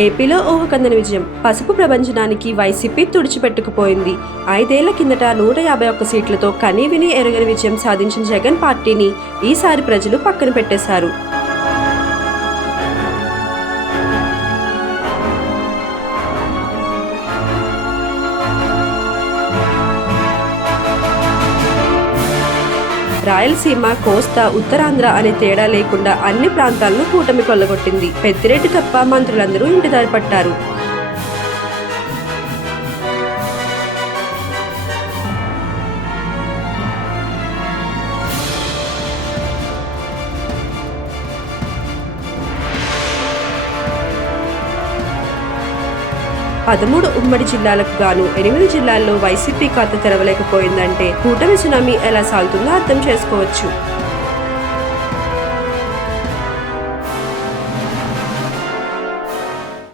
ఏపీలో ఊహకందని విజయం. పసుపు ప్రభంజనానికి వైసీపీ తుడిచిపెట్టుకుపోయింది. ఐదేళ్ళ కిందట నూట యాభై ఒక్క సీట్లతో కనీవిని ఎరగని విజయం సాధించిన జగన్ పార్టీని ఈసారి ప్రజలు పక్కన పెట్టేశారు. రాయలసీమ కోస్తా ఉత్తరాంధ్ర అనే తేడా లేకుండా అన్ని ప్రాంతాలను కూటమి కొల్లగొట్టింది. పెద్దిరెడ్డి తప్ప మంత్రులందరూ ఇంటిదారి పట్టారు. పదమూడు ఉమ్మడి జిల్లాలకు గాను ఎనిమిది జిల్లాల్లో వైసీపీ ఖాతా తెరవలేకపోయిందంటే కూటమి సునామీ ఎలా సాగుతుందో అర్థం చేసుకోవచ్చు.